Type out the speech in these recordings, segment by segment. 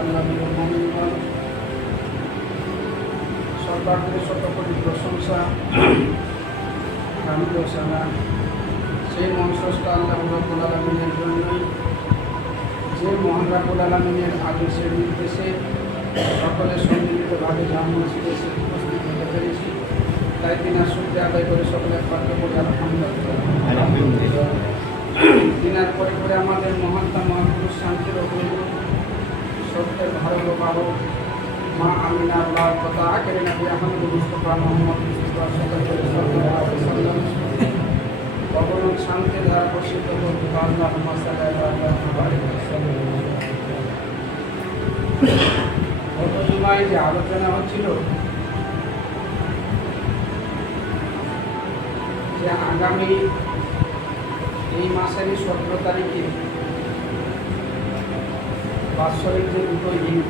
আল্লাহ মুমিনগণ, সর্বাগ্রে শতকোটি প্রশংসা হামদ ও সানা সেই মহাস্রষ্ট আল্লাহ রাব্বুল আলামিনের জন্যই, যে মহান রাব্বুল আলামিনের আদেশের নির্দেশে সকলের সম্মিলিতভাবে জামে মসজিদে এসে উপস্থিত হতে পেরেছি। তাই দিনার শুকরিয়া আদায় করে সকলের পাত্র করে আলহামদুলিল্লাহ। দিনার পরে পরে আমাদের মহাত্মা মহাপুরুষ শান্তির অভিনব সত্যের ধারক বাহক মা আমিনা আল্লাহ কথা আখেরে নবী আহমদ মুস্তফা মোহাম্মদ মুস্তফা সাল্লাল্লাহু আলাইহি ওয়াসাল্লাম ভগবান শান্তির ধারা বর্ষিত হোক। আল্লাহুম্মা সাল্লি আলা মুহাম্মাদ। গত জুমায় যে আলোচনা হচ্ছিল যে আগামী এই মাসেরই 17 তারিখে বাৎসরিক যে দুটো ঈদ,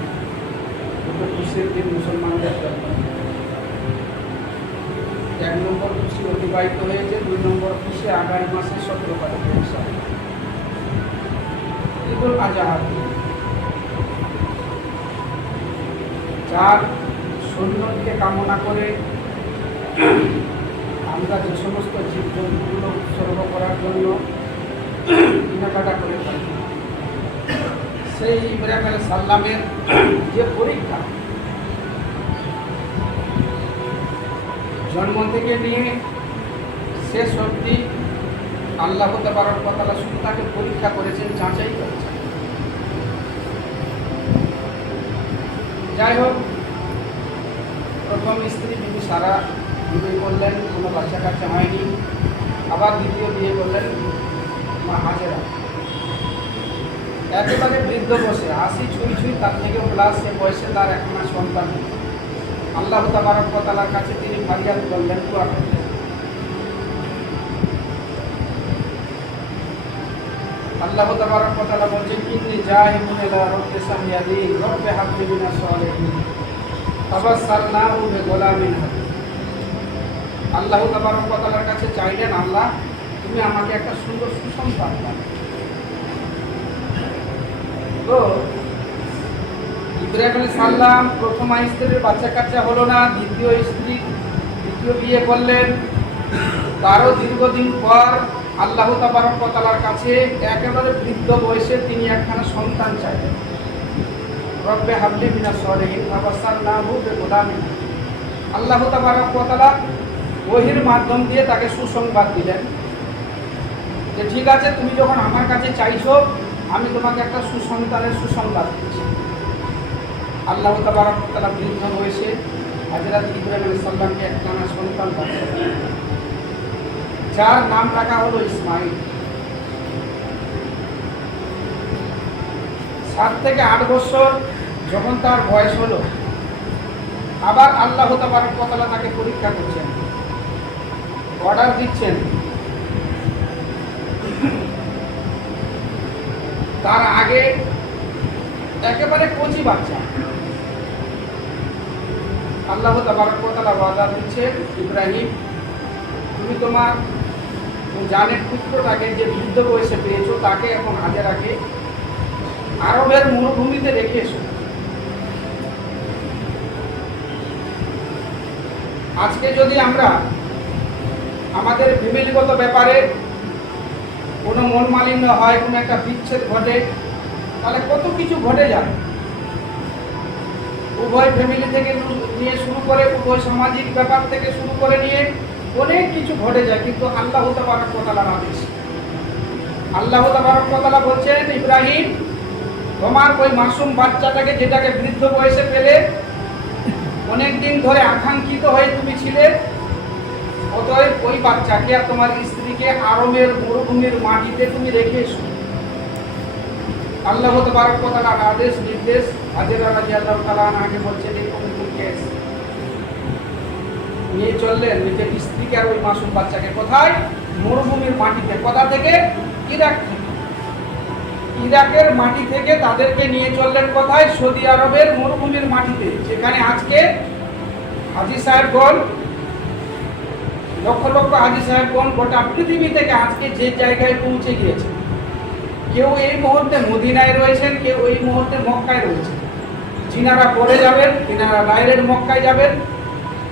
দুটো খুশির দিন মুসলমানদের জন্য, 1 নম্বর খুশি অতিবাহিত হয়েছে, 2 নম্বর খুশি আগামী মাসের 17 তারিখে ঈদুল আজহা, যার সুন্নতকে কামনা করে আমরা যে সমস্ত জীবজন্তুগুলো উৎসর্গ করার জন্য কেনাকাটা করে থাকি, সেই ইব্রাহিম আলাইহিস সালামের যে পরীক্ষা, জন্ম থেকে নিয়ে শেষ অবধি আল্লাহ তাবারক ওয়া তাআলা শুধু তাকে পরীক্ষা করেছেন, যাচাই করেছেন। যাই হোক, প্রথম স্ত্রী বিবি সারা বিয়ে করলেন, কোনো বাচ্চা কাচ্চা হয়নি। আবার দ্বিতীয় বিয়ে করলেন মা হাজেরা, একেবারে বৃদ্ধ বসে 80 ছুঁই, তার থেকেও প্লাস সে বয়সে তার একখানা সন্তান। আল্লাহ তাবারক ওয়া তাআলার কাছে তিনি ফারিয়াদ করলেন, দোয়া করলেন। আল্লাহ তাবারক ওয়া তাআলা বলছেন, ইন্নী জাইলুন ইলা রাব্বি সামিয়াদি রব্বি হাবলি মিনাস সালিহিন তাবাসসালনাহু বিগুলামিন হালিম। আল্লাহ তাবারক ওয়া তাআলার কাছে চাইলেন, আল্লাহ তুমি আমাকে একটা সুন্দর সুসন্তান দাও। তো ইব্রাহিম আলাইহিস সালাম প্রথম স্ত্রীর বাচ্চা কাচ্চা হলো না, দ্বিতীয় বিয়ে করলেন। তারও দীর্ঘদিন পর আল্লাহ তাবারক ওয়া তাআলার কাছে একেবারে বৃদ্ধ বয়সে তিনি একখানা সন্তান চাইলেন। রব্বে হাবলি মিনাস সালিহিন ফাবাসসারনাহু বিগুলামিন। আল্লাহ তাবারক ওয়া তাআলা ওহীর মাধ্যম দিয়ে তাকে সুসংবাদ দিলেন যে ঠিক আছে, তুমি যখন আমার কাছে চাইছো, আমি তোমাকে একটা সুসন্তানের সুসংবাদ দিচ্ছি। আল্লাহ তাবারক ওয়া তাআলা বৃদ্ধ বয়সে হযরত ইব্রাহিম আলাইহিস সালামকে একখানা সন্তান দান করলেন, যার নাম রাখা হলো ইসমাঈল। 7 থেকে 8 বছর যখন তার বয়স হলো, আবার আল্লাহ তাবারক ওয়া তাআলা তাকে পরীক্ষা করছেন, অর্ডার দিচ্ছেন। তার আগে একেবারে কচি বাচ্চা, আল্লাহ তাবারক ওয়া তাআলা অর্ডার দিচ্ছেন, ইব্রাহিম তুমি তোমার জানের পুত্রটাকে যে বৃদ্ধ বয়সে পেয়েছো, তাকে এখন হাজেরাকে আরবের মরুভূমিতে রেখে এসো। আজকে যদি আমরা আমাদের ফ্যামিলিগত ব্যাপারে কোনো মনমালিন্য হয়, কোনো একটা বিচ্ছেদ ঘটে, তাহলে কত কিছু ঘটে যায়। উভয় ফ্যামিলি থেকে নিয়ে শুরু করে, উভয় সামাজিক ব্যাপার থেকে শুরু করে নিয়ে অনেক কিছু ঘটে যায়, কিন্তু আল্লাহ তাবারক ওয়া তাআলার আদেশ। আল্লাহ তাবারক ওয়া তাআলা বলছেন, ইব্রাহিম তোমার ওই মাসুম বাচ্চাটাকে, যেটাকে বৃদ্ধ বয়সে পেলে, অনেক দিন ধরে আকাঙ্ক্ষিত হয়ে তুমি ছিলে, অতএব ওই বাচ্চাকে আর তোমার স্ত্রীকে আরবের মরুভূমির মাটিতে তুমি রেখে এসো। আল্লাহ তাবারক ওয়া তাআলার আদেশ নির্দেশ। হাজেরা রাদিয়াল্লাহু তাআলা আনহাকে বলছেন, এই পবিত্রকে নিয়ে চললেন নিজের স্ত্রীকে আর ওই মাসুম বাচ্চাকে। কোথায়? মরুভূমির মাটিতে। কোথা থেকে? ইরাক থেকে। ইরাকের মাটি থেকে তাদেরকে নিয়ে চললেন কোথায়? সৌদি আরবের মরুভূমির মাটিতে, যেখানে আজকে হাজী সাহেবগণ, লক্ষ লক্ষ হাজী সাহেবগণ গোটা পৃথিবী থেকে আজকে যে জায়গায় পৌঁছে গিয়েছে। কেউ এই মুহূর্তে মদিনায় রয়েছেন, কেউ এই মুহূর্তে মক্কায় রয়েছেন। যিনারা পরে যাবেন তিনারা ডাইরেক্ট মক্কায় যাবেন,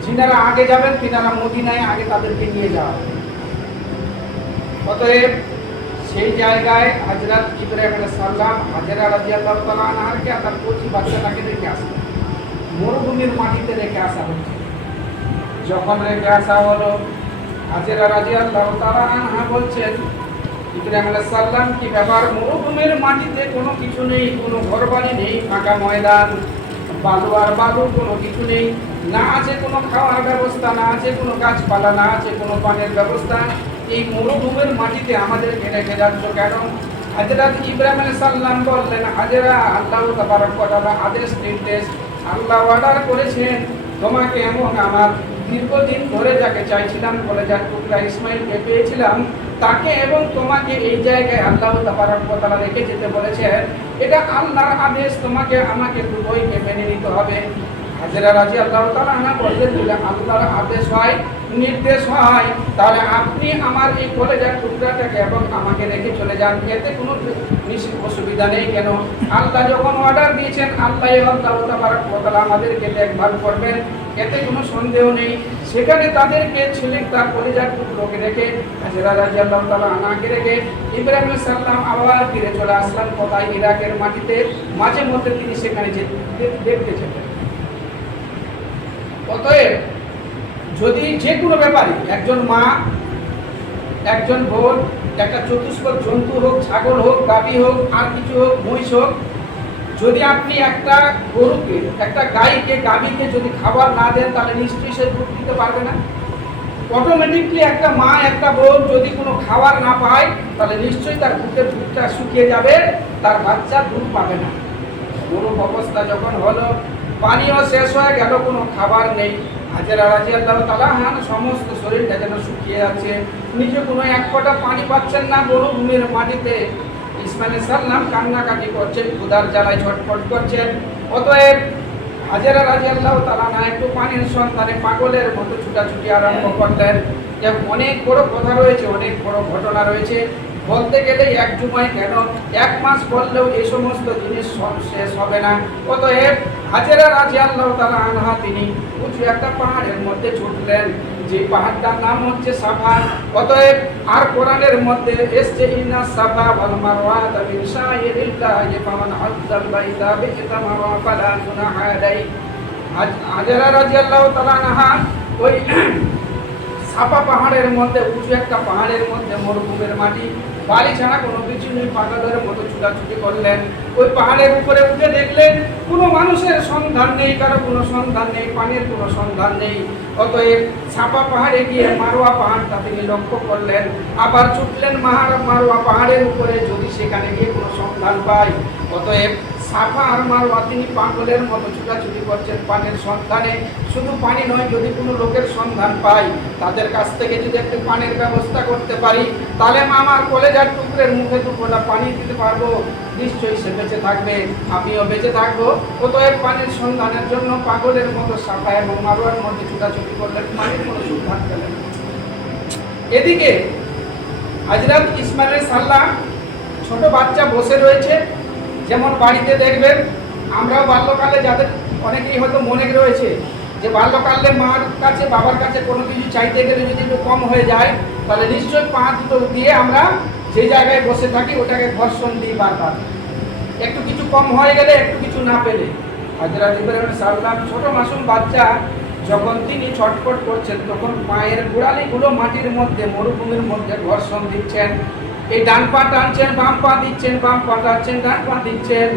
যিনারা আগে যাবেন তিনারা মদিনায় আগে তাদেরকে নিয়ে যাওয়া হবে। অতএব সেই জায়গায় হযরত ইব্রাহিম আলাইহিস সালাম হাজেরা রাদিয়াল্লাহু তাআলা আনহাকে তার কচি বাচ্চাটাকে রেখে আসলেন, মরুভূমির মাটিতে রেখে আসা হচ্ছে। যখন রেখে আসা হলো, হাজেরা রাদিয়াল্লাহু তাআলা আনহা বলছেন, ইব্রাহিম আলাইহিস সালাম কি ব্যাপার, মরুভূমির মাটিতে কোনো কিছু নেই, কোনো ঘরবাড়ি নেই, ফাঁকা ময়দান, বালু আর বালু, কোনো কিছু নেই, না আছে কোনো খাওয়ার ব্যবস্থা, না আছে কোনো গাছপালা, না আছে কোনো পানির ব্যবস্থা, এই মরুভূমির মাটিতে আমাদেরকে রেখে যাচ্ছ কেন? হযরত ইব্রাহিম আলাইহিস সালাম বললেন, হাজেরা, আল্লাহ তাবারক ওয়া তাআলা আদেশ নির্দেশ, আল্লাহ অর্ডার করেছেন তোমাকে এবং আমার দীর্ঘদিন ধরে যাকে চাইছিলাম কলেজার টুকরা ইসমাইলকে পেয়েছিলাম তাকে এবং তোমাকে এই জায়গায় আল্লাহ তাবারক ওয়া তাআলা রেখে যেতে বলেছেন। এটা আল্লাহর আদেশ, তোমাকে আমাকে উভয়কে মেনে নিতে হবে। হাজেরা রাদিয়াল্লাহু তাআলা আনহা বললেন, যদি আল্লাহর আদেশ হয়, নির্দেশ হয়, তাহলে আপনি আমার এই কলেজার টুকরাটাকে এবং আমাকে রেখে চলে যান, এতে কোনো অসুবিধা নেই। কেন? আল্লাহ যখন অর্ডার দিয়েছেন, আল্লাহ তাবারক ওয়া তাআলা আমাদেরকে দেখভাল করবেন, এতে কোনো সন্দেহ নেই। সেখানে তাদেরকে ছেলে তার কলেজার টুকরোকে রেখে, হাজেরা রাদিয়াল্লাহু তাআলা আনহাকে রেখে ইব্রাহিম আলাইহিস সালাম আবার ফিরে চলে আসলেন কোথায়? ইরাকের মাটিতে। মাঝে মধ্যে তিনি সেখানে দেখতে যেতেন। অতএব যদি যে কোনো ব্যাপারে একজন মা, একজন বোন, একটা চতুষ্পদ জন্তু হোক, ছাগল হোক, গাভী হোক, আর কিছু হোক, মহিষ হোক, যদি আপনি একটা গরুকে, একটা গাইকে, গাভীকে যদি খাবার না দেন, তাহলে নিশ্চয়ই সে দুধ দিতে পারবে না। অটোমেটিকলি একটা মা, একটা বোন যদি কোনো খাবার না পায়, তাহলে নিশ্চয়ই তার বুকের দুধটা শুকিয়ে যাবে, তার বাচ্চা দুধ পাবে না। গরুর অবস্থা যখন হলো, পানিও শেষ হয়ে গেল, কোনো খাবার নেই, হাজেরা রাদিয়াল্লাহু তাআলা আনহা সমস্ত শরীরটা যেন শুকিয়ে যাচ্ছে, নিজে কোনো এক ফোঁটা পানি পাচ্ছেন না, মরুভূমির মাটিতে ইসমাইল আলাইহিস সালাম কান্নাকাটি করছেন, ক্ষুধার জ্বালায় ছটফট করছেন। অতএব হাজেরা রাদিয়াল্লাহু তাআলা আনহা একটু পানির সন্ধানে পাগলের মতো ছুটাছুটি আরম্ভ করলেন। অনেক বড় কথা রয়েছে, অনেক বড় ঘটনা রয়েছে, বলতে গেলে এক জুমায় কেন, এক মাস বললেও এই সমস্ত জিনিস শেষ হবে না। অতএব হাজেরা রাদিয়াল্লাহু তাআলা আনহা তিনি উঁচু একটা পাহাড়ের মধ্যে ছুটলেন, যে পাহাড়টার নাম হচ্ছে সাফা। অতএব আর কোরআনের মধ্যে এসছে, ইন্না সাফা ওয়াল মারওয়াতা মিন শাইরিল্লাহি ফামান হাজ্জাল বাইতা বি'তামারা ফালা গুনাহা আলাইহি। হাজেরা রাদিয়াল্লাহু তাআলা আনহা ওই সাফা পাহাড়ের মধ্যে, উঁচু একটা পাহাড়ের মধ্যে, মরুভূমির মাটি, বালি ছাড়া কোনো কিছু নেই, পাগলের মতো ছুটাছুটি করলেন। ওই পাহাড়ের উপরে উঠে দেখলেন কোনো মানুষের সন্ধান নেই, কারো কোনো সন্ধান নেই, পানির কোনো সন্ধান নেই। অতএব সাফা পাহাড়ে গিয়ে মারওয়া পাহাড়টা তিনি লক্ষ্য করলেন, আবার ছুটলেন মারওয়া পাহাড়ের উপরে, যদি সেখানে গিয়ে কোনো সন্ধান পায়। অতএব সাফা আর মারওয়া তিনি পাগলের মতো ছুটাছুটি করছেন পানির সন্ধানে। শুধু পানি নয়, যদি কোনো লোকের সন্ধান পাই, তাদের কাছ থেকে যদি একটু পানির ব্যবস্থা করতে পারি, তাহলে আমার কলেজার টুকরের মুখে দুপুরটা পানি দিতে পারবো, নিশ্চয়ই সে বেঁচে থাকবে, আমিও বেঁচে থাকবো। অতএব পানির সন্ধানের জন্য পাগলের মতো সাফা এবং মারওয়ার মধ্যে ছুটাছুটি করলেন, পানির কোনো সন্ধান পেলেন। এদিকে হযরত ইসমাইল আলাইহিস সালাম ছোট বাচ্চা বসে রয়েছে। যেমন বাড়িতে দেখবেন, আমরাও বাল্যকালে, যাদের অনেকেই হয়তো মনে রয়েছে যে বাল্যকালে মার কাছে, বাবার কাছে কোনো কিছু চাইতে গেলে যদি একটু কম হয়ে যায়, তাহলে নিশ্চয়ই পা দুটো দিয়ে আমরা যে জায়গায় বসে থাকি ওটাকে ঘর্ষণ দিই বারবার, একটু কিছু কম হয়ে গেলে, একটু কিছু না পেলে। হযরত ইব্রাহিম আলাইহিস সালাম ছোট মাসুম বাচ্চা, যখন তিনি ছটফট করছেন, তখন পায়ের গোড়ালিগুলো মাটির মধ্যে, মরুভূমির মধ্যে ঘর্ষণ দিচ্ছেন। এই ডান পা টানছেন, বাম পা দিচ্ছেন, বাম পা টানছেন, ডান পা দিচ্ছেন।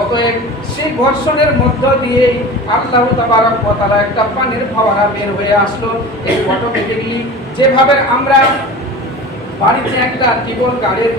অতএব সেই ঘর্ষণের মধ্য দিয়ে আল্লাহ তাবারক ওয়া তাআলা একটা পানির ফোয়ারা বের হয়ে আসলো। এই অটোমেটিকলি যেভাবে আমরা বাড়িতে একটা টিউবওয়েল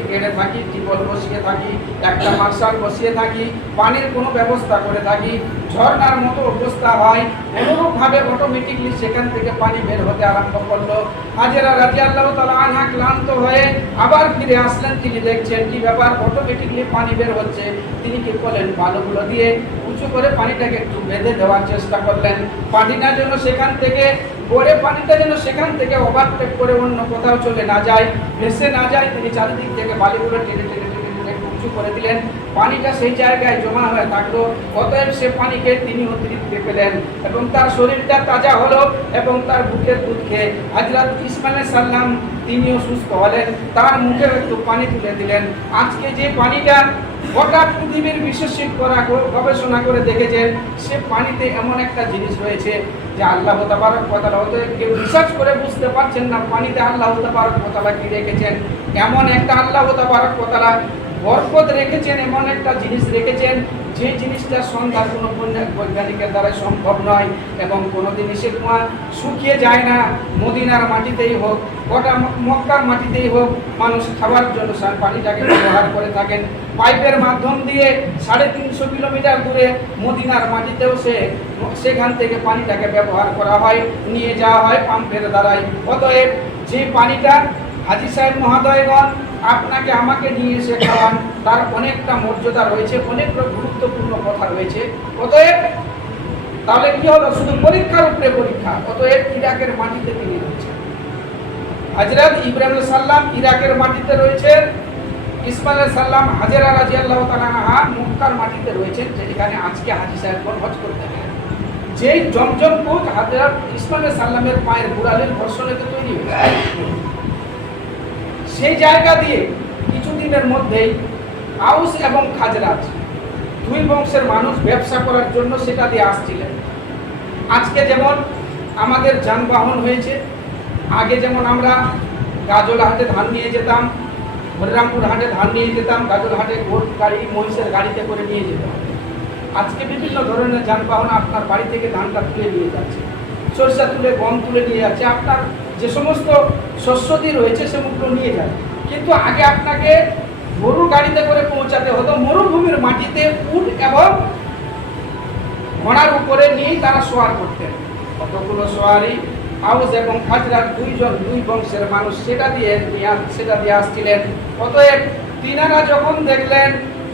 গেড়ে থাকি, টিউবওয়েল বসিয়ে থাকি, একটা মার্শাল বসিয়ে থাকি, পানির কোনো ব্যবস্থা করে থাকি, ঝর্ণার মতো অবস্থা হয়, অনুরূপভাবে অটোমেটিকলি সেখান থেকে পানি বের হতে আরম্ভ করলো। হাজেরা রাদিয়াল্লাহু তাআলা আনহা ক্লান্ত হয়ে আবার ফিরে আসলেন। তিনি দেখছেন কি ব্যাপার, অটোমেটিকলি পানি বের হচ্ছে। তিনি কি করলেন, বালুগুলো দিয়ে উঁচু করে পানিটাকে একটু বেঁধে দেওয়ার চেষ্টা করলেন, পানিটা যেন সেখান থেকে পরে, পানিটা যেন সেখান থেকে ওভারটেক করে অন্য কোথাও চলে না যায়, ভেসে না যায়। তিনি চারিদিক থেকে বালিগুলো টেনে টেনে টেনে টেনে উঁচু উঁচু করে দিলেন, পানিটা সেই জায়গায় জমা হয়ে থাকলো। অতএব সে পানিকে তিনি তৃপ্তি পেলেন এবং তার শরীরটা তাজা হলো এবং তার বুকের দুধ খেয়ে হযরত ইসমাঈল সাল্লাম তিনিও সুস্থ হলেন, তার মুখে একটু পানি তুলে দিলেন। আজকে যে পানিটা গোটা পৃথিবীর বিশেষজ্ঞরা গবেষণা করে দেখেছেন, সে পানিতে এমন একটা জিনিস রয়েছে যে আল্লাহ তাবারক ওয়া তাআলা, অতএব কেউ রিসার্চ করে বুঝতে পারছেন না পানিতে আল্লাহ তাবারক ওয়া তাআলা কি রেখেছেন। এমন একটা আল্লাহ তাবারক ওয়া তাআলা বরকত রেখেছেন, এমন একটা জিনিস রেখেছেন যে জিনিসটা সন্ধ্যার কোনো বৈজ্ঞানিকের দ্বারা সম্ভব নয় এবং কোনো জিনিসের কুয়া শুকিয়ে যায় না। মদিনার মাটিতেই হোক, গোটা মক্কার মাটিতেই হোক, মানুষ খাবার জন্য পানিটাকে ব্যবহার করে থাকেন। পাইপের মাধ্যম দিয়ে 350 কিলোমিটার দূরে মদিনার মাটিতেও সেখান থেকে পানিটাকে ব্যবহার করা হয়, নিয়ে যাওয়া হয় পাম্পের দ্বারাই। অতএব যে পানিটা হাজী সাহেব মহোদয়গণ আপনাকে আমাকে নিয়ে এসে খাওয়ান, তার অনেকটা মর্যাদা রয়েছে, অনেক গুরুত্বপূর্ণ কথা রয়েছে। অতএব তাহলে কি হলো, শুধু পরীক্ষার উপরে পরীক্ষা। অতএব ইরাকের মাটিতে তিনি রয়েছেন, হযরত ইব্রাহিম সাল্লাম ইরাকের মাটিতে রয়েছেন, ইসমাঈল সাল্লাম হাজেরা রাদিয়াল্লাহু তাআলা আনহা মক্কার মাটিতে রয়েছেন, যেখানে আজকে হাজী সাহেব হজ করতে গেলেন। যেই জমজম কূপ হযরত ইসমাঈল সাল্লামের পায়ের গোড়ালির ঘর্ষণেতে তৈরি হয়েছে, সেই জায়গা দিয়ে কিছুদিনের মধ্যেই আউস এবং খাজরাজ দুই বংশের মানুষ ব্যবসা করার জন্য সেটা দিয়ে আসছিলেন। আজকে যেমন আমাদের যানবাহন হয়েছে, আগে যেমন আমরা গাজল হাটে ধান নিয়ে যেতাম, হরিরামপুর হাটে ধান নিয়ে যেতাম, গাজল হাটে গোট গাড়ি মহিষের গাড়িতে করে নিয়ে যেতাম। আজকে বিভিন্ন ধরনের যানবাহন আপনার বাড়ি থেকে ধানটা তুলে নিয়ে যাচ্ছে, সরষা তুলে গম তুলে নিয়ে যাচ্ছে, আপনার যে সমস্ত শস্যদি রয়েছে সেগুলো নিয়ে যায়। কিন্তু আগে আপনাকে গরুর গাড়িতে করে পৌঁছাতে হতো, মরুভূমির মাটিতে উট এবং ঘোড়ার উপরে নিয়েই তারা সোয়ার করতেন। কতগুলো সোয়ারি আউস এবং খাজরাজ দুই বংশের মানুষ সেটা দিয়ে আসছিলেন। অতএব তিনারা যখন দেখলেন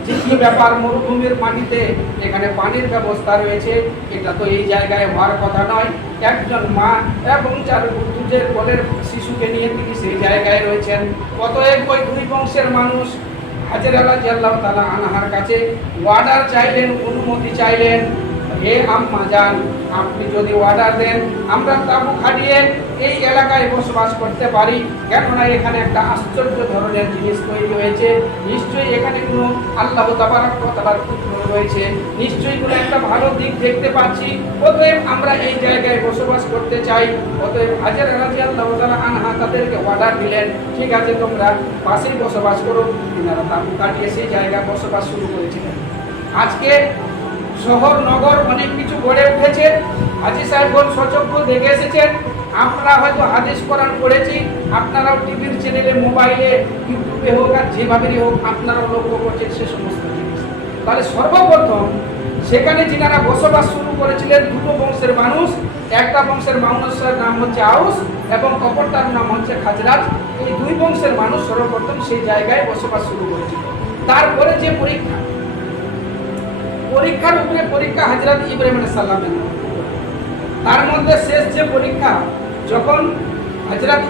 যে কি ব্যাপার, মরুভূমির মাটিতে এখানে পানির ব্যবস্থা রয়েছে, এটা তো এই জায়গায় হওয়ার কথা নয়। একজন মা এবং চার দুধের কোলের শিশুকে নিয়ে তিনি সেই জায়গায় রয়েছেন। অতএব ওই দুই বংশের মানুষ হাজেরা রাদিয়াল্লাহু তাআলা আনহার কাছে অর্ডার চাইলেন, অনুমতি চাইলেন, হে আম্মা জান, আপনি যদি অর্ডার দেন আমরা তাবু খাটিয়ে এই এলাকায় বসবাস করতে পারি, কেননা এখানে একটা আশ্চর্য ধরনের জিনিস তৈরি হয়েছে, নিশ্চয়ই এখানে কোনো আল্লাহ তাবারক ওয়া তাআলার পুত্র রয়েছে, নিশ্চয়ই কোনো একটা ভালো দিক দেখতে পাচ্ছি। অতএব আমরা এই জায়গায় বসবাস করতে চাই। অতএব হাজেরা রাদিয়াল্লাহু তাআলা আনহা তাদেরকে অর্ডার দিলেন, ঠিক আছে তোমরা পাশেই বসবাস করো। তিনারা তাবু কাটিয়ে সেই জায়গায় বসবাস শুরু করেছিলেন। আজকে শহর নগর অনেক কিছু গড়ে উঠেছে, হাজী সাহেবগণ সচক্ষে দেখে এসেছেন। আমরা হয়তো হাদিস কোরআন পড়েছি, আপনারাও টিভির চ্যানেলে, মোবাইলে, ইউটিউবে হোক আর যেভাবেই হোক আপনারাও লক্ষ্য করছেন সে সমস্ত জিনিস। তাহলে সর্বপ্রথম সেখানে যিনারা বসবাস শুরু করেছিলেন দুটো বংশের মানুষ, একটা বংশের মানুষের নাম হচ্ছে আউস এবং অপরটার নাম হচ্ছে খাজরাজ। এই দুই বংশের মানুষ সর্বপ্রথম সেই জায়গায় বসবাস শুরু করেছিল। তারপরে যে পরীক্ষার উপরে পরীক্ষা হযরত ইব্রাহিম আলাইহিস সালামের, তার মধ্যে শেষ যে পরীক্ষা, যখন হযরত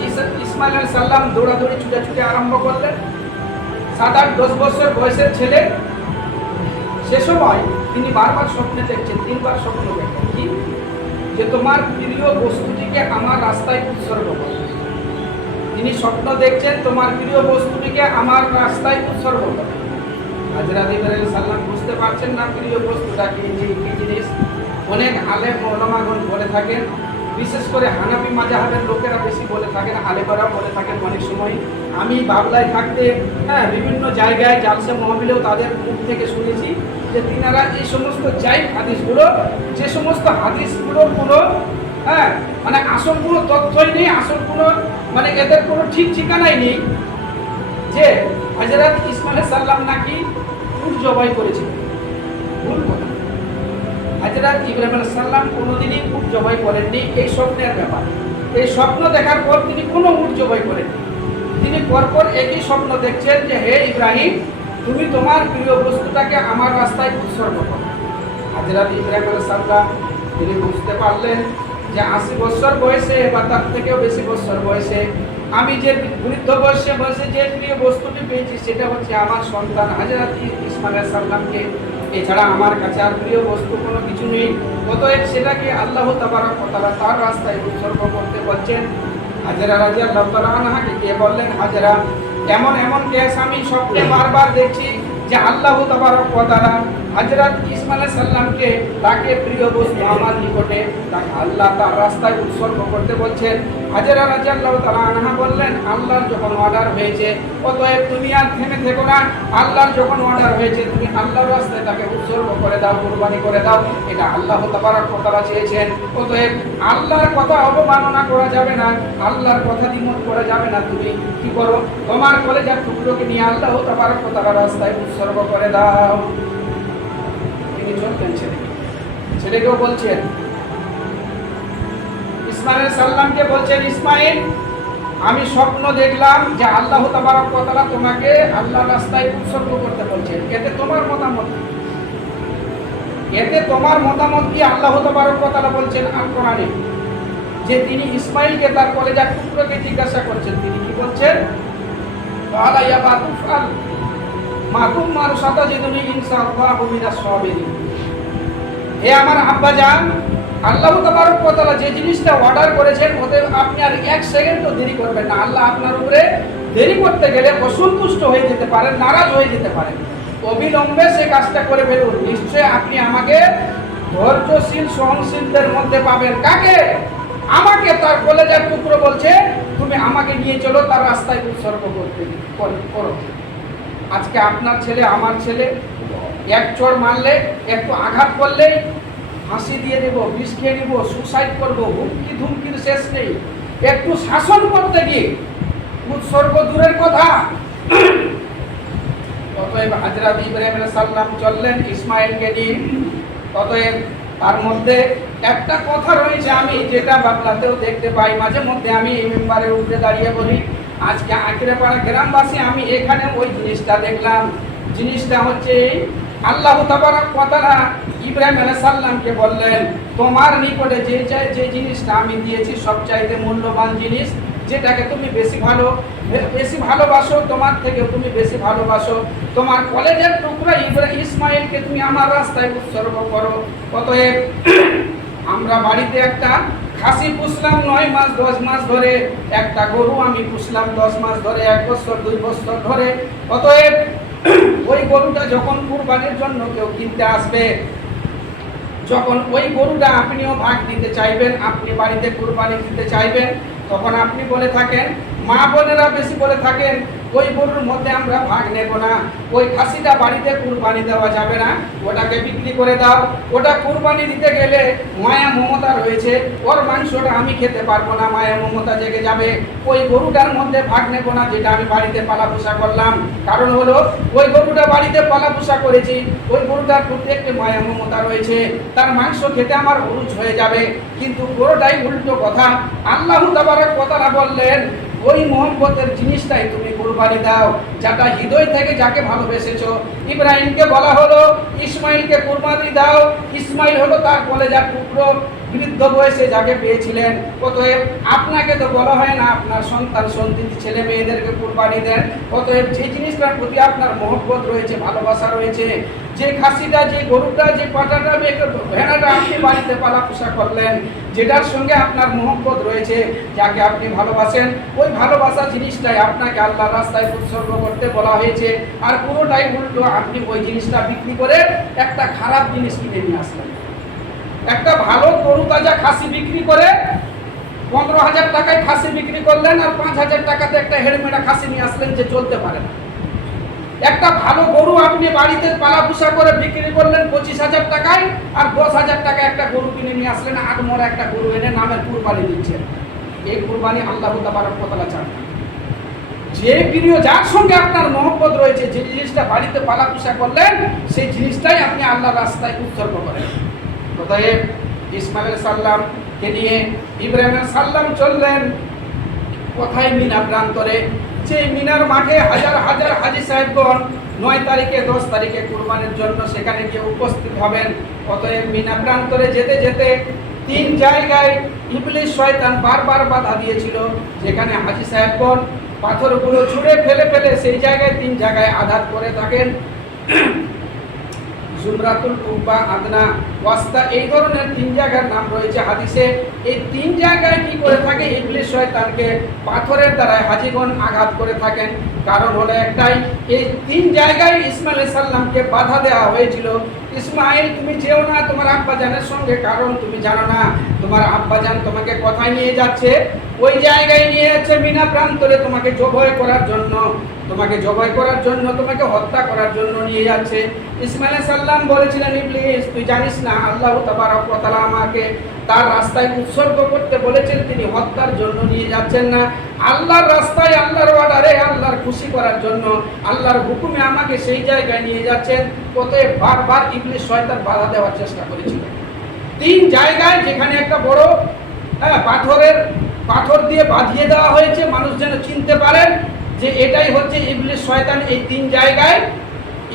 ইসমাঈল আলাইহিস সালাম দৌড়াদৌড়ি ছুটাছুটি আরম্ভ করলেন, 7-8-10 বছর বয়সের ছেলে, সে সময় তিনি বারবার স্বপ্নে দেখছেন, 3বার স্বপ্ন দেখেন কি, যে তোমার প্রিয় বস্তুটিকে আমার রাস্তায় উৎসর্গ করো। তিনি স্বপ্ন দেখছেন তোমার প্রিয় বস্তুটিকে আমার রাস্তায় উৎসর্গ করো। হযরত ইব্রাহিম সাল্লাম বুঝতে পারছেন না প্রিয় বস্তুটা কি জিনিস। অনেক আলেম ওলামাগণ বলে থাকেন, বিশেষ করে হানাফি মাযহাবের লোকেরা বেশি বলে থাকেন, আলেমরাও বলে থাকেন অনেক সময়। আমি বাবলায় থাকতে বিভিন্ন জায়গায় জালসা মাহফিলেও তাদের মুখ থেকে শুনেছি যে তিনারা এই সমস্ত জায়েজ হাদিসগুলো, যে সমস্ত হাদিসগুলোর কোনো মানে আসল কোনো তথ্যই নেই, আসল কোনো মানে এদের কোনো ঠিক ঠিকানাই নেই, যে হযরত ইসমাঈল সাল্লাম নাকি উট জবাই করেছিলেন। ভুল কথা। হযরত ইব্রাহিম আলাইহিস সালাম কোনোদিনই উট জবাই করেননি, এই স্বপ্নের ব্যাপার। এই স্বপ্ন দেখার পর তিনি কোনো উট জবাই করেননি। তিনি পরপর একই স্বপ্ন দেখছেন যে হে ইব্রাহিম, তুমি তোমার প্রিয় বস্তুটাকে আমার রাস্তায় উৎসর্গ করো। হযরত ইব্রাহিম আলাইহিস সালাম তিনি বুঝতে পারলেন যে 80 বছর বয়সে বা তার থেকেও বেশি বছর বয়সে আমি যে বৃদ্ধ বয়সে বসে যে প্রিয় বস্তুটি পেয়েছি সেটা হচ্ছে আমার সন্তান হযরত ইসমাঈল আলাইহিস সালামকে। এছাড়া আমার কাছে আর প্রিয় বস্তু কোনো কিছু নেই। অতএব সেটাকে আল্লাহ তাবারক ওয়া তাআলা তার রাস্তায় উৎসর্গ করতে বলছেন। হাজেরা রাদিয়াল্লাহু তাআলা আনহাকে গিয়ে বললেন, হাজেরা, এমন এমন কেস আমি স্বপ্নে বারবার দেখছি যে আল্লাহ তাবারক ওয়া তাআলা হযরত ইসমাঈল আলাইহিস সালামকে তাকে প্রিয় বস্তু আমার নিকটে তাকে আল্লাহ তার রাস্তায় উৎসর্গ করতে বলছেন। হাজেরা রাদিয়াল্লাহু তাআলা আনহা বললেন, আল্লাহর যখন অর্ডার হয়েছে অতএব তুমি আর থেমে থেকো না। আল্লাহর যখন অর্ডার হয়েছে তুমি আল্লাহর রাস্তায় তাকে উৎসর্গ করে দাও, কুরবানি করে দাও। এটা আল্লাহ তাবারক ওয়া তাআলা চেয়েছেন। অতএব আল্লাহর কথা অবমাননা করা যাবে না, আল্লাহর কথা দ্বিমত করা যাবে না। তুমি কি করো, তোমার কলেজার টুকরোকে নিয়ে আল্লাহ তাবারক ওয়া তাআলার রাস্তায় উৎসর্গ করে দাও। তিনি চলতেন ছেলেকেও বলছেন, ইসমাঈল সাল্লামকে বলছেন, ইসমাঈল, আমি স্বপ্ন দেখলাম যে আল্লাহ তাবারক ওয়া তাআলা তোমাকে আল্লাহর রাস্তায় উৎসর্গ করতে বলছেন। এতে তোমার মতামত কি আল্লাহ তাবারক ওয়া তাআলা বলছেন আল কোরআনে যে তিনি ইসমাঈলকে তার কলেজার টুকরোকে জিজ্ঞাসা করছেন। তিনি কি বলছেন? ক্বালা ইয়া বাতুফআল মা তুমার সাতাজিদুনি ইনশাআল্লাহু মিনাস সাবিরিন। হে আমার আব্বাজান, আল্লাহ তাবারক ওয়া তাআলা যে জিনিসটা অর্ডার করেছেন ওতে আপনি আর এক সেকেন্ডও দেরি করবেন না। আল্লাহ আপনার উপরে দেরি করতে গেলে অসন্তুষ্ট হয়ে যেতে পারেন, নারাজ হয়ে যেতে পারেন। অবিলম্বে সেই কাজটা করে ফেলুন। নিশ্চয় আপনি আমাকে ধৈর্যশীল সহনশীলদের মধ্যে পাবেন। কাকে? আমাকে। তার কলেজার টুকরো বলছে তুমি আমাকে নিয়ে চলো তার রাস্তায় উৎসর্গ করো। আজকে আপনার ছেলে আমার ছেলে এক চড় মারলে, একটু আঘাত করলেই ফাঁসি দিয়ে দেবো, বিষ খেয়ে নিব, সুসাইড করবো, হুমকি ধুমকির শেষ নেই। একটু শাসন করতে গিয়ে উৎসর্গ দূরের কথা। অতএব হযরত ইব্রাহিম আলাইহিস সালাম চললেন ইসমাঈলকে নিয়ে। অতএব তার মধ্যে একটা কথা রয়েছে আমি যেটা বাংলাতেও দেখতে পাই, মাঝে মধ্যে আমি এই মেম্বারের উপরে দাঁড়িয়ে বলি। আজকে আকিরাপাড়া গ্রামবাসী আমি এখানে ওই জিনিসটা দেখলাম। জিনিসটা হচ্ছে আল্লাহ তাবারক ওয়া তাআলা ইব্রাহিম আলাইহিস সালামকে বললেন, তোমার নিকটে যে জিনিসটা আমি দিয়েছি সবচাইতে মূল্যবান জিনিস, যেটাকে তুমি বেশি ভালোবাসো, তোমার থেকে তুমি বেশি ভালোবাসো, তোমার কলেজের টুকরা ইসমাঈলকে তুমি আমার রাস্তায় উৎসর্গ করো। অতএব আমরা বাড়িতে একটা খাসি পুষলাম 9 মাস 10 মাস ধরে, একটা গরু আমি পুষলাম 10 মাস ধরে, 1 বছর 2 বছর ধরে। অতএব ওই গরুটা যখন কুরবানির জন্য কেউ কিনতে আসবে, যখন ওই গরুটা আপনিও ভাগ দিতে চাইবেন, আপনি বাড়িতে কুরবানি দিতে চাইবেন, তখন আপনি বলে থাকেন, মা বোনেরা বেশি বলে থাকেন, ওই গরুর মধ্যে আমরা ভাগ নেব না, ওই খাসিটা বাড়িতে কুরবানি দেওয়া যাবে না, ওটাকে বিক্রি করে দাও। ওটা কুরবানি দিতে গেলে মায়া মমতা রয়েছে, ওর মাংসটা আমি খেতে পারবো না, মায়া মমতা জেগে যাবে। ওই গরুটার মধ্যে ভাগ নেব না যেটা আমি বাড়িতে পালা পোষা করলাম। কারণ হলো ওই গরুটা বাড়িতে পালা পোষা করেছি, ওই গরুটার প্রতি একটি মায়া মমতা রয়েছে, তার মাংস খেতে আমার অরুচ হয়ে যাবে। কিন্তু পুরোটাই উল্টো কথা। আল্লাহ তাবারক ওয়া তাআলা বললেন, ওই মোহাম্মতের জিনিসটাই তুমি কুরবানি দাও, যেটা হৃদয় থেকে যাকে ভালোবেসেছো। ইব্রাহিমকে বলা হলো ইসমাঈলকে কুরবানি দাও। ইসমাঈল হলো তার কলেজার টুকরো, বৃদ্ধ বয়সে যাকে পেয়েছিলেন। অতএব আপনাকে তো বলা হয় না আপনার সন্তান সন্ততি ছেলে মেয়েদেরকে কুরবানি দেন। অতএব যে জিনিসটার প্রতি আপনার মহব্বত রয়েছে, ভালোবাসা রয়েছে, যে খাসিটা, যে গরুটা, যে পাটাটা, ভেড়াটা আপনি বাড়িতে পালা পোষা করলেন, যেটার সঙ্গে আপনার মহব্বত রয়েছে, যাকে আপনি ভালোবাসেন, ওই ভালোবাসা জিনিসটাই আপনাকে আল্লাহর রাস্তায় উৎসর্গ করতে বলা হয়েছে। আর পুরোটাই উল্টো, আপনি ওই জিনিসটা বিক্রি করে একটা খারাপ জিনিস কিনে নিয়ে আসলেন। একটা ভালো গরু তাজা খাসি বিক্রি করে 15,000 টাকায় খাসি বিক্রি করলেন, আর 5,000 টাকাতে একটা হেড়মেড়া খাসি নিয়ে আসলেন যে চলতে পারে না। একটা ভালো গরু আপনি বাড়িতে পালা পোষা করে বিক্রি করলেন 25,000 টাকায়, আর 10,000 টাকায় একটা গরু কিনে নিয়ে আসলেন, আটমরা একটা গরু এনে নামের কুরবানি দিচ্ছেন। এই কুরবানি আল্লাহ তাবারক ওয়া তাআলা চান না। যে প্রিয়, যার সঙ্গে আপনার মহব্বত রয়েছে, যে জিনিসটা বাড়িতে পালা পোষা করলেন, সেই জিনিসটাই আপনি আল্লাহর রাস্তায় উৎসর্গ করেন। অতএব ইসমাঈল সাল্লামকে নিয়ে ইব্রাহিম সাল্লাম চললেন কোথায়? মিনা প্রান্তরে। যে মিনার মাঠে হাজার হাজার হাজী সাহেবগণ 9 তারিখে 10 তারিখে কুরবানির জন্য সেখানে গিয়ে উপস্থিত হবেন। অতএব মিনা প্রান্তরে যেতে যেতে তিন জায়গায় ইবলিস শয়তান বারবার বাধা দিয়েছিল, যেখানে হাজী সাহেবগণ পাথরগুলো ছুঁড়ে ফেলে ফেলে সেই জায়গায় তিন জায়গায় আঘাত করে থাকেন। জুমরাতুল কুব্বা, আদনা, ওয়াস্তা, এই ধরনের তিন জায়গার নাম রয়েছে হাদিসে। এই তিন জায়গায় কি করে থাকে ইবলিস শয়তানকে পাথরের দ্বারা হাজীগণ আঘাত করে থাকেন। কারণ হলো একটাই, এই তিন জায়গায় ইসমাইল আলাইহিস সালামকে বাধা দেওয়া হয়েছিল, ইসমাইল তুমি যেও না তোমার আব্বাজানের সঙ্গে, কারণ তুমি জানো না তোমার আব্বাজান তোমাকে কোথায় নিয়ে যাচ্ছে। ওই জায়গায় নিয়ে যাচ্ছে মিনা প্রান্তরে তোমাকে জবাই করার জন্য, তোমাকে হত্যা করার জন্য নিয়ে যাচ্ছে। ইসমাইল আলাইহিস সালাম বলেছিলেন, ইবলিস তুই জানিস না আল্লাহ তাবারক ওয়া তাআলা আমাকে তার রাস্তায় উৎসর্গ করতে বলেছেন, তিনি হত্যার জন্য নিয়ে যাচ্ছেন না, আল্লাহর রাস্তায়, আল্লাহর অর্ডারে, আল্লাহর খুশি করার জন্য, আল্লাহর হুকুমে আমাকে সেই জায়গায় নিয়ে যাচ্ছেন। অতএব বারবার ইবলিস শয়তান বাধা দেওয়ার চেষ্টা করেছিল। তিন জায়গায় যেখানে একটা বড় পাথর দিয়ে বাঁধিয়ে দেওয়া হয়েছে, মানুষ যেন চিনতে পারেন যে এটাই হচ্ছে ইবলিস শয়তান। এই তিন জায়গায়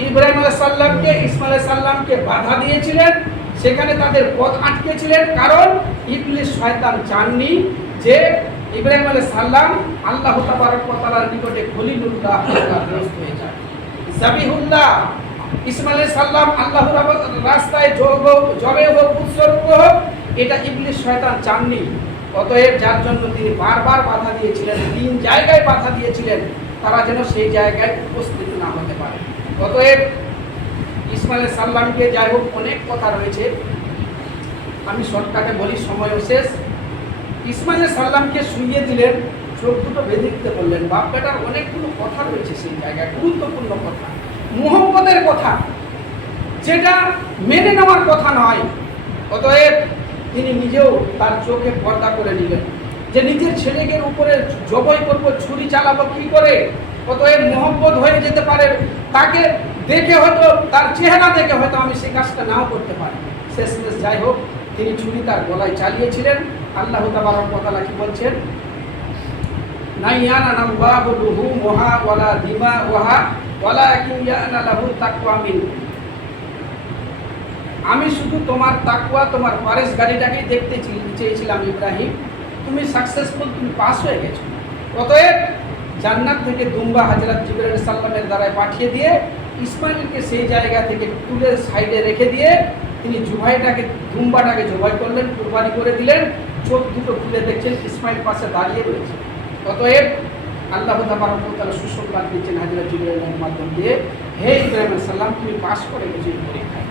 ইব্রাহিম আলাইহিস সালামকে, ইসমাইল আলাইহিস সালামকে বাধা দিয়েছিলেন, সেখানে তাদের পথ আটকেছিলেন। কারণ ইবলিস শয়তান চাননি যে ইব্রাহিম আলাইহিস সালাম আল্লাহ তাবারক ওয়া তাআলার নিকটে খলিলুল্লাহ আল্লাহর হয়ে যায়, জাবিহুল্লাহ। ইসমাইল আলাইহিস সালাম আল্লাহর রাস্তায় জবে হোক, উৎসর্গ হোক, এটা ইবলিস শয়তান চাননি। অতএব যার জন্য তিনি বারবার বাধা দিয়েছিলেন, তিন জায়গায় বাধা দিয়েছিলেন, তারা যেন সেই জায়গায় উপস্থিত না হতে পারে। অতএব ইসমাইল আলাইহিস সালামকে, যাই হোক অনেক কথা রয়েছে, আমি শর্টকাটে বলি, সময়ও শেষ। ইসমাইল আলাইহিস সালামকে শুইয়ে দিলেন, চোখ দুটো বেঁধে দিতে বললেন। বাপ বেটার অনেকগুলো কথা রয়েছে সেই জায়গায়, গুরুত্বপূর্ণ কথা, মুহাম্মদের কথা, যেটা মেনে নেওয়ার কথা নয়। অতএব তিনি নিজেও তার চোখে পর্দা করে নিলেন যে নিজের ছেলেকে উপরে জবাই করব, ছুরি চালাবো কি করে। অতএব মোহাম্মদ হয়ে যেতে পারে, তাকে দেখে হয়তো, তার চেহারা দেখে হয়তো আমি সেই কাজটা নাও করতে পারি। শেষমেশ যাই হোক তিনি ছুরি তার গলায় চালিয়েছিলেন। আল্লাহ তাবারক ওয়া তাআলা কি বলছেন, নাইয়ানাল্লাহু লুহুমুহা ওয়ালা দিমাউহা ওয়ালাকিন ইয়ানালাহু তাকওয়া মিনকুম। আমি শুধু তোমার তাকওয়া, তোমার পরেশগারিটাকেই দেখতে চেয়েছিলাম ইব্রাহিম, তুমি সাকসেসফুল, তুমি পাস হয়ে গেছো। অতএব জান্নাত থেকে দুম্বা হযরত জিবরাইল সাল্লামের দ্বারা পাঠিয়ে দিয়ে ইসমাইলকে সেই জায়গা থেকে তুলে সাইডে রেখে দিয়ে তিনি দুম্বাটাকে জবাই করলেন, কুরবানি করে দিলেন। চোখ দুটো খুলে দেখছেন ইসমাইল পাশে দাঁড়িয়ে রয়েছে। অতএব আল্লাহ তাবারক ওয়া তাআলা সুসংবাদ দিচ্ছেন হযরত জিবরাইলের মাধ্যম দিয়ে, হে ইব্রাহিম আলাইহিস সালাম তুমি পাস করে গেছো এই পরীক্ষায়।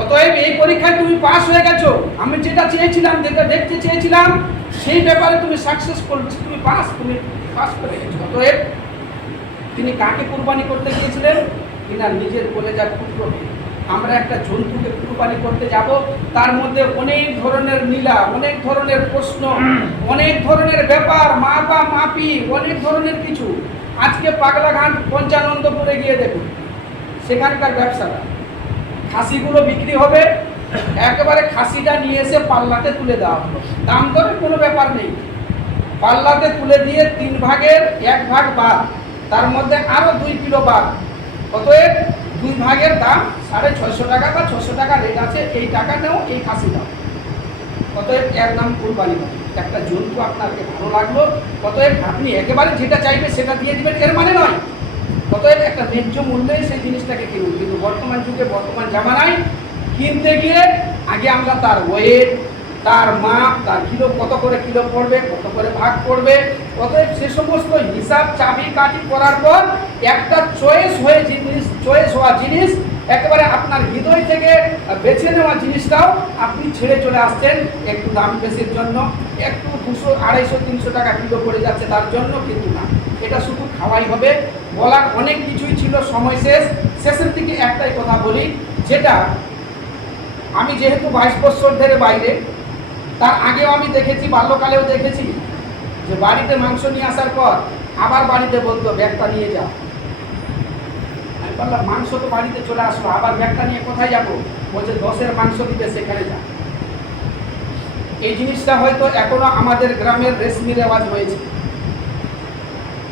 অতএব এই পরীক্ষায় তুমি পাস হয়ে গেছো, আমি যেটা চেয়েছিলাম, যেটা দেখতে চেয়েছিলাম, সেই ব্যাপারে তুমি সাকসেসফুল, তুমি পাস করে গেছো। অতএব তিনি কাকে কুরবানি করতে গিয়েছিলেন? কিনা নিজের কলেজার পুত্রকে। আমরা একটা জন্তুকে কুরবানি করতে যাব, তার মধ্যে অনেক ধরনের নীলা, অনেক ধরনের প্রশ্ন, অনেক ধরনের ব্যাপার, মাপা মাপি, অনেক ধরনের কিছু। আজকে পাগলাঘাট পঞ্চানন্দপুরে গিয়ে দেখুন, সেখানকার ব্যবসাটা, খাসিগুলো বিক্রি হবে, একেবারে খাসিটা নিয়ে এসে পাল্লাতে তুলে দেওয়া হলো, দাম দরে কোনো ব্যাপার নেই, পাল্লাতে তুলে দিয়ে 3 ভাগের 1 ভাগ বাদ, তার মধ্যে আরো 2 কিলো বাদ। অতএব 2 ভাগের দাম 650 টাকা বা 600 টাকা রেট আছে, এই টাকা নেও, এই খাসি দাও। অতএব এর নাম কুরবানি। একটা জন্তু আপনাকে ভালো লাগলো, অতএব আপনি একেবারে যেটা চাইবে সেটা দিয়ে দিবেন, এর মানে নয়। অতএব একটা ন্যায্য মূল্যে সেই জিনিসটাকে কিনুন। কিন্তু বর্তমান যুগে, বর্তমান জামানায় কিনতে গিয়ে আগে আমরা তার ওয়েট, তার মাপ, তার কিলো, কত করে কিলো পড়বে, কত করে ভাগ পড়বে, অতএব সে সমস্ত হিসাব চাবি কাটি করার পর একটা চয়েস হওয়া জিনিস, একেবারে আপনার হৃদয় থেকে বেছে নেওয়া জিনিসটাও আপনি ছেড়ে চলে আসছেন একটু দাম বেশির জন্য, একটু 200, 250, 300 টাকা কিলো পড়ে যাচ্ছে তার জন্য, কিন্তু না, এটা শুধু খাওয়াই হবে। বলার অনেক কিছুই ছিল, সময় শেষের দিকে একটাই কথা বলি, যেটা আমি যেহেতু 22 বছর ধরে বাইরে, তার আগেও আমি দেখেছি, বাল্যকালেও দেখেছি যে বাড়িতে মাংস নিয়ে আসার পর আবার বাড়িতে বলতো ব্যাগটা নিয়ে যাও। আমি বললাম মাংস তো বাড়িতে চলে আসলো, আবার ব্যাগটা নিয়ে কোথায় যাবো? বলছে 10-এর মাংস দিবে, সেখানে যা। এই জিনিসটা হয়তো এখনো আমাদের গ্রামের রেশমি রেওয়াজ রয়েছে।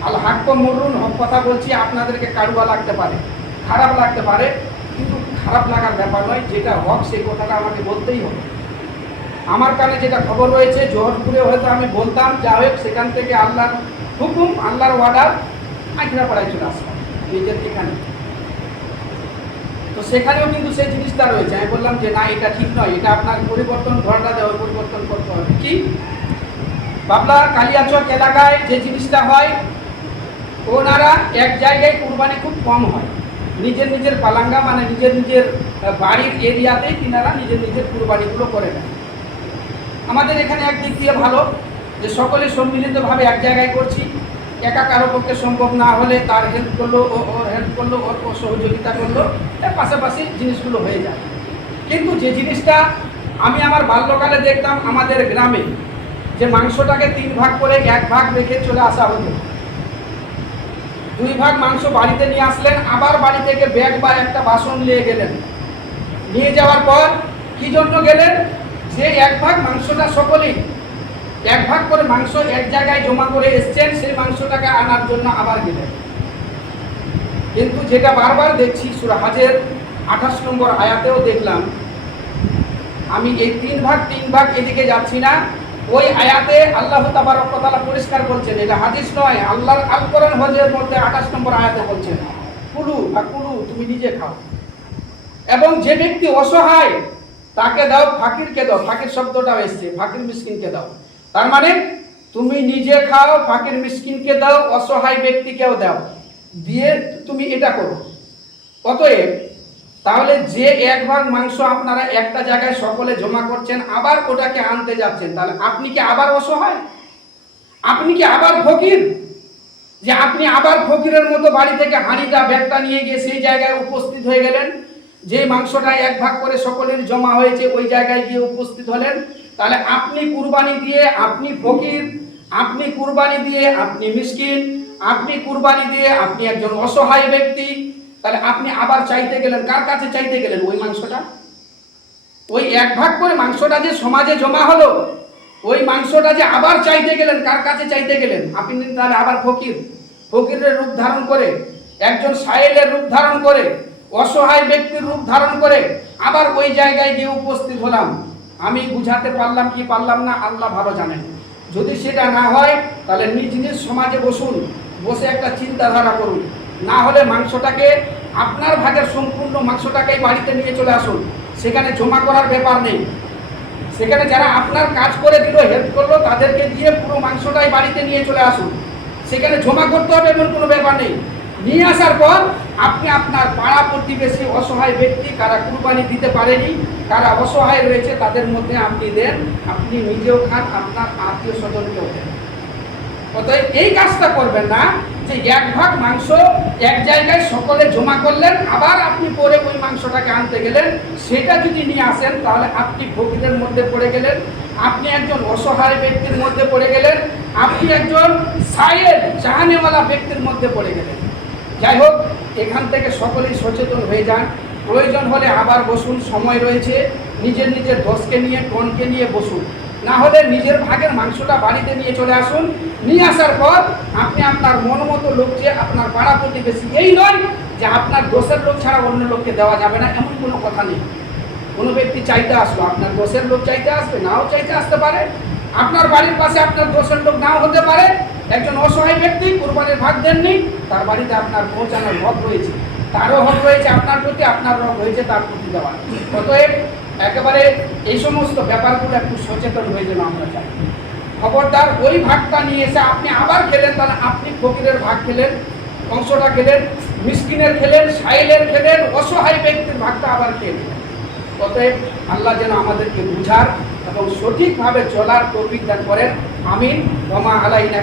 আল হাক্ক মুররুন, হক কথা বলছি, আপনাদেরকে কারুয়া লাগতে পারে, খারাপ লাগতে পারে, কিন্তু খারাপ লাগার ব্যাপার নয়, যেটা হক সেই কথাটা আমাকে বলতেই হবে। আমার কানে যেটা খবর রয়েছে জোহরপুরে হয়তো আমি বলতাম, যা হোক সেখান থেকে আল্লাহর হুকুম, আল্লাহর অর্ডার, আইখানাপাড়ায় চলে আসলাম নিজের এখানে। তো সেখানেও কিন্তু সেই জিনিসটা রয়েছে। আমি বললাম যে না, এটা ঠিক নয়, এটা আপনার পরিবর্তন ঘটনা দেওয়া, পরিবর্তন করতে হবে। কি বাবলা কালিয়াচক এলাকায় যে জিনিসটা হয়, ওনারা এক জায়গায় কুরবানি খুব কম হয়, নিজের নিজের পালাঙ্গা মানে নিজের নিজের বাড়ির এরিয়াতেই তিনারা নিজের নিজের কুরবানিগুলো করে নেন। আমাদের এখানে একদিক দিয়ে ভালো যে সকলে সম্মিলিতভাবে এক জায়গায় করছি, একা কারো পক্ষে সম্ভব না হলে তার হেল্প করলো, ওর হেল্প করলো, ওর সহযোগিতা করলো, এর পাশাপাশি জিনিসগুলো হয়ে যায়। কিন্তু যে জিনিসটা আমি আমার বাল্যকালে দেখতাম আমাদের গ্রামে, যে মাংসটাকে 3 ভাগ করে 1 ভাগ রেখে চলে আসা হতো, 2 ভাগ মাংস বাড়িতে নিয়ে আসলেন, আবার বাড়ি থেকে ব্যাগ বা একটা বাসন নিয়ে গেলেন, নিয়ে যাওয়ার পর কি জন্য গেলেন, যে 1 ভাগ মাংসটা সকলেই 1 ভাগ করে মাংস এক জায়গায় জমা করে এসছেন, সেই মাংসটাকে আনার জন্য আবার গেলেন। কিন্তু যেটা বারবার দেখছি সূরা হজের 28 নম্বর আয়াতেও দেখলাম, আমি এই 3 ভাগ এদিকে যাচ্ছি না, ওই আয়াতে আল্লাহ তাবারক ওয়া তাআলা পরিষ্কার বলছেন, এটা হাদিস নয়, আল্লাহর আল কোরআন হজের মধ্যে 28 নম্বর আয়াতে বলছেন, কুলু তুমি নিজে খাও, এবং যে ব্যক্তি অসহায় তাকে দাও, ফাকিরকে দাও, ফাকির শব্দটাও এসছে, ফাকির মিসকিনকে দাও। তার মানে তুমি নিজে খাও, ফাকির মিসকিনকে দাও, অসহায় ব্যক্তিকেও দাও, দিয়ে তুমি এটা করো। অতএব তাহলে যে 1 ভাগ মাংস আপনারা একটা জায়গায় সকলে জমা করছেন, আবার ওটাকে আনতে যাচ্ছেন, তাহলে আপনি কি আবার অসহায়? আপনি কি আবার ফকির? যে আপনি আবার ফকিরের মতো বাড়ি থেকে হাঁড়িটা ব্যাগটা নিয়ে গিয়ে সেই জায়গায় উপস্থিত হয়ে গেলেন, যে মাংসটা 1 ভাগ করে সকলের জমা হয়েছে ওই জায়গায় গিয়ে উপস্থিত হলেন, তাহলে আপনি কুরবানি দিয়ে আপনি ফকির, আপনি কুরবানি দিয়ে আপনি মিসকিন, আপনি কুরবানি দিয়ে আপনি একজন অসহায় ব্যক্তি। তাহলে আপনি আবার চাইতে গেলেন, কার কাছে চাইতে গেলেন? ওই মাংসটা, ওই 1 ভাগ করে মাংসটা যে সমাজে জমা হলো, ওই মাংসটা যে আবার চাইতে গেলেন, কার কাছে চাইতে গেলেন? আপনি তাহলে আবার ফকির, ফকিরের রূপ ধারণ করে, একজন সায়েলের রূপ ধারণ করে, অসহায় ব্যক্তির রূপ ধারণ করে আবার ওই জায়গায় গিয়ে উপস্থিত হলাম। আমি বুঝাতে পারলাম কি পারলাম না আল্লাহ ভালো জানেন। যদি সেটা না হয় তাহলে নিজ নিজ সমাজে বসুন, বসে একটা চিন্তাধারা করুন, না হলে মাংসটাকে আপনার ভাগের সম্পূর্ণ মাংসটাকেই বাড়িতে নিয়ে চলে আসুন, সেখানে জমা করার ব্যাপার নেই। সেখানে যারা আপনার কাজ করে দিল, হেল্প করলো, তাদেরকে দিয়ে পুরো মাংসটাই বাড়িতে নিয়ে চলে আসুন, সেখানে জমা করতে হবে এমন কোনো ব্যাপার নেই। নিয়ে আসার পর আপনি আপনার পাড়া প্রতিবেশী অসহায় ব্যক্তি, কারা কুরবানি দিতে পারেনি, কারা অসহায় রয়েছে, তাদের মধ্যে আপনি দেন, আপনি নিজেও খান, আপনার আত্মীয় স্বজনকেও দেন। অতএব এই কাজটা করবেন না যে 1 ভাগ মাংস এক জায়গায় সকলে জমা করলেন, আবার আপনি পরে ওই মাংসটাকে আনতে গেলেন, সেটা যদি নিয়ে আসেন তাহলে আপনি ফকিরের মধ্যে পড়ে গেলেন, আপনি একজন অসহায় ব্যক্তির মধ্যে পড়ে গেলেন, আপনি একজন সায়েদ চাহানেওয়ালা ব্যক্তির মধ্যে পড়ে গেলেন। যাই হোক, এখান থেকে সকলেই সচেতন হয়ে যান, প্রয়োজন হলে আবার বসুন, সময় রয়েছে, নিজের নিজের দোষকে নিয়ে টনকে নিয়ে বসুন, না হলে নিজের ভাগের মাংসটা বাড়িতে নিয়ে চলে আসুন। নিয়ে আসার পর আপনি আপনার মতো লোক, যে আপনার পাড়া প্রতিবেশী, এই নয় যে আপনার দোষের লোক ছাড়া অন্য লোককে দেওয়া যাবে না, এমন কোনো কথা নেই। কোনো ব্যক্তি চাইতে আসলো, আপনার দোষের লোক চাইতে আসবে, নাও চাইতে আসতে পারে, আপনার বাড়ির পাশে আপনার দোষের লোক নাও হতে পারে, একজন অসহায় ব্যক্তি কুরবানির ভাগ দেননি, তার বাড়িতে আপনার পৌঁছানোর হক রয়েছে, তারও হক রয়েছে আপনার প্রতি, আপনার হক রয়েছে তার প্রতি দেওয়ার। অতএব একেবারে এই সমস্ত ব্যাপারগুলো একটু সচেতন হয়ে যেন আমরা চাই। খবরদার ওই ভাগটা নিয়ে এসে আপনি আবার খেলেন, তাহলে আপনি ফকিরের ভাগ খেলেন, অংশটা খেলেন, মিসকিনের খেলেন, সাইলের খেলেন, অসহায় ব্যক্তির ভাগটা আবার খেয়ে নিলেন। অতএব আল্লাহ যেন আমাদেরকে বুঝার এবং সঠিকভাবে চলার তৌফিক দান করেন। আমিন। ওয়া মা আলাইনা।